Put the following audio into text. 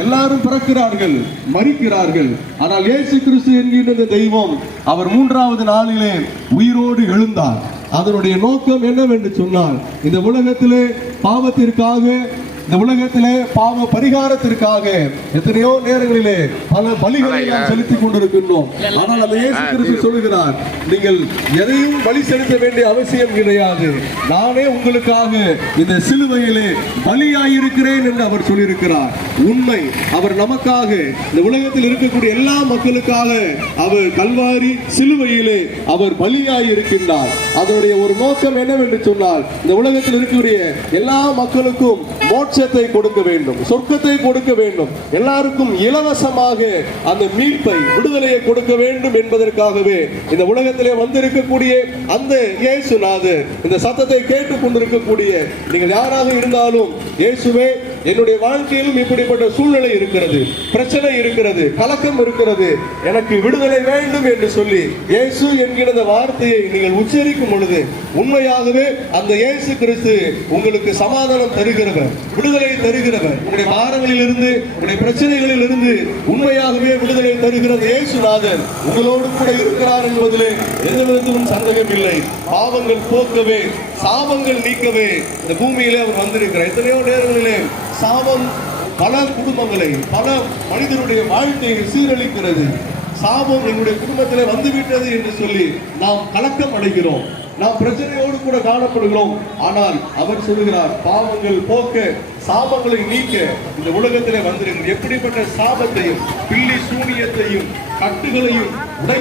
எல்லாரும் பிறக்கிறார்கள் மறிக்கிறார்கள். ஆனால் இயேசு கிறிஸ்து என்கின்ற தெய்வம் அவர் மூன்றாவது நாளிலே உயிரோடு எழுந்தார். அதனுடைய நோக்கம் என்னவென்று சொன்னால் இந்த உலகத்திலே பாவத்திற்காக இந்த உலகத்திலே பாவ பரிகாரத்திற்காக எத்தனையோ நேரங்களிலே பல பலிகளை நாம் செலுத்திக் கொண்டிருக்கின்றோம். ஆனால் அந்த இயேசு கிறிஸ்து சொல்லுகிறார் நீங்கள் எதையும் பலி செலுத்த வேண்டிய அவசியம் கிடையாது. நானே உங்களுக்காக இந்த சிலுவையிலே பலியாயிருக்கிறேன் என்று அவர் சொல்லியிருக்கிறார். உண்மை அவர் நமக்காக இந்த உலகத்தில் இருக்கக்கூடிய எல்லா மக்களுக்காக அவர் கல்வாரி சிலுவையிலே அவர் பலியாயிருக்கின்றார். அதனுடைய ஒரு நோக்கம் என்னவென்று சொன்னால் இந்த உலகத்தில் இருக்கக்கூடிய எல்லா மக்களுக்கும் மோட்சத்தை கொடுக்க வேண்டும் சொர்க்கத்தை கொடுக்க வேண்டும். எல்லாருக்கும் இலவசமாக அந்த மீட்பை விடுதலையை கொடுக்க வேண்டும் என்பதற்காகவே இந்த உலகத்திலே வந்திருக்கக்கூடிய அந்த இயேசுநாதர் இந்த சத்தத்தை கேட்டுக் கொண்டிருக்கக்கூடிய நீங்கள் யாராக இருந்தாலும் இயேசுவே என்னுடைய வாழ்க்கையிலும் இப்படிப்பட்ட சூழ்நிலை இருக்கிறது. பிரச்சனை இருக்கிறது. கலக்கம் இருக்கிறது. எனக்கு விடுதலை வேண்டும் என்று சொல்லி இயேசு என்கிற அந்த வார்த்தையை நீங்கள் உச்சரிக்கும் பொழுது உண்மையாகவே அந்த இயேசு கிறிஸ்து உங்களுக்கு சமாதானம் தருகிறவர் விடுதலை தருகிறவர். உங்களுடைய பாரங்களில் இருந்து உங்களுடைய பிரச்சனைகளில் இருந்து உண்மையாகவே விடுதலை தருகிற இயேசுநாதன் உங்களோடு கூட இருக்கிறார் என்பதிலே எந்த விதத்திலும் சந்தேகம் இல்லை பாவங்கள் போக்கவே சாபங்கள் நீக்கவே இந்த பூமியிலே அவர் வந்திருக்கிறார். எத்தனையோ நேரங்களிலே சாபம் பல குடும்பங்களை பல மனிதனுடைய வாழ்க்கையை சீரழிக்கிறது. சாபம் எங்களுடைய குடும்பத்தில் வந்துவிட்டது என்று சொல்லி நாம் கலக்கம் அடைகிறோம் நாம் பிரச்சனையோடு கூட காணப்படுகிறோம். ஆனால் அவர் சொல்லுகிறார் பாவங்கள் போக்க சாபங்களை நீக்க இந்த உலகத்திலே வந்திருக்கிறது எப்படிப்பட்ட சாபத்தையும் பில்லி சூனியத்தையும் கட்டுகளையும் உடை